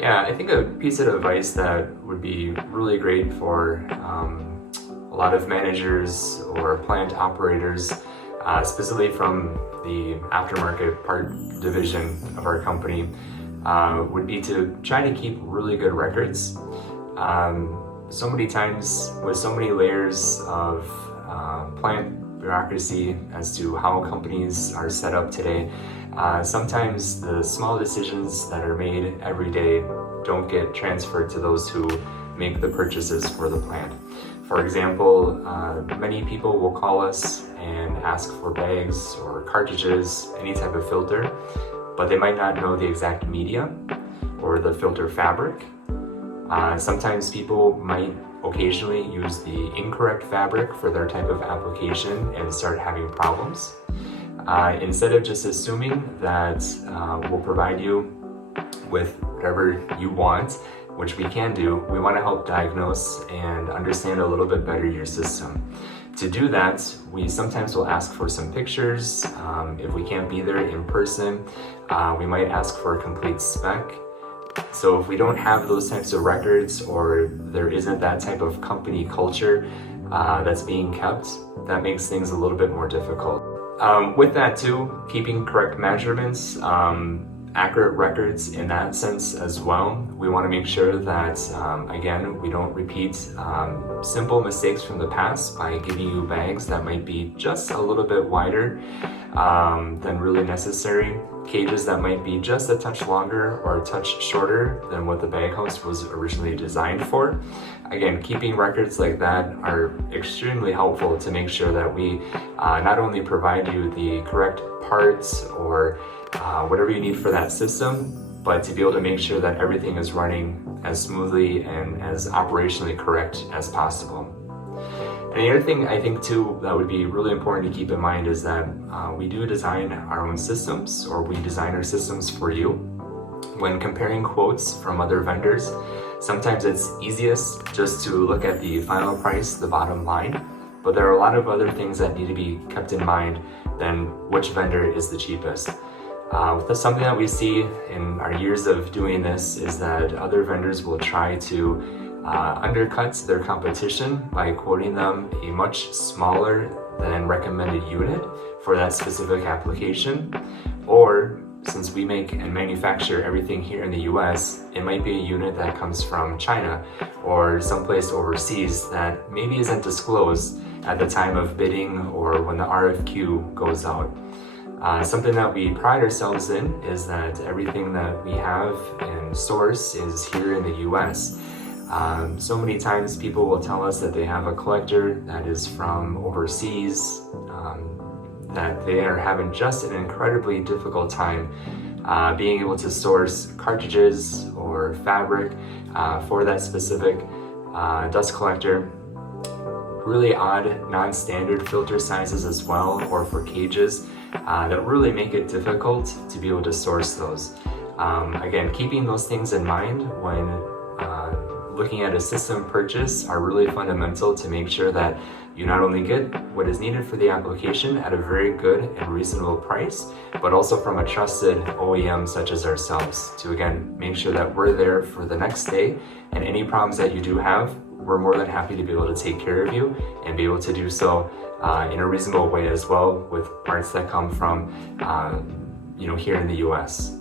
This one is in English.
Yeah, I think a piece of advice that would be really great for a lot of managers or plant operators, specifically from the aftermarket part division of our company, would be to try to keep really good records. So many times with so many layers of plant bureaucracy as to how companies are set up today, sometimes the small decisions that are made every day don't get transferred to those who make the purchases for the plant. For example, many people will call us and ask for bags or cartridges, any type of filter, but they might not know the exact media or the filter fabric. Sometimes people might occasionally use the incorrect fabric for their type of application and start having problems. Instead of just assuming that we'll provide you with whatever you want, which we can do, we want to help diagnose and understand a little bit better your system. To do that, we sometimes will ask for some pictures. If we can't be there in person, we might ask for a complete spec. So if we don't have those types of records, or there isn't that type of company culture that's being kept, that makes things a little bit more difficult. With that too, keeping correct measurements, accurate records in that sense as well. We want to make sure that, again, we don't repeat simple mistakes from the past by giving you bags that might be just a little bit wider than really necessary, cages that might be just a touch longer or a touch shorter than what the Baghouse was originally designed for. Again, keeping records like that are extremely helpful to make sure that we not only provide you the correct parts or whatever you need for that system, but to be able to make sure that everything is running as smoothly and as operationally correct as possible. And the other thing I think too that would be really important to keep in mind is that we do design our own systems, or we design our systems for you. When comparing quotes from other vendors, sometimes it's easiest just to look at the final price, the bottom line, but there are a lot of other things that need to be kept in mind than which vendor is the cheapest. Something that we see in our years of doing this is that other vendors will try to undercut their competition by quoting them a much smaller than recommended unit for that specific application. Or since we make and manufacture everything here in the US, it might be a unit that comes from China or someplace overseas that maybe isn't disclosed at the time of bidding or when the RFQ goes out. Something that we pride ourselves in is that everything that we have and source is here in the US. So many times people will tell us that they have a collector that is from overseas, that they are having just an incredibly difficult time being able to source cartridges or fabric for that specific dust collector. Really odd, non-standard filter sizes as well, or for cages that really make it difficult to be able to source those. Again, keeping those things in mind when looking at a system purchase are really fundamental to make sure that you not only get what is needed for the application at a very good and reasonable price, but also from a trusted OEM such as ourselves to, again, make sure that we're there for the next day, and any problems that you do have, we're more than happy to be able to take care of you and be able to do so in a reasonable way as well, with parts that come from here in the US.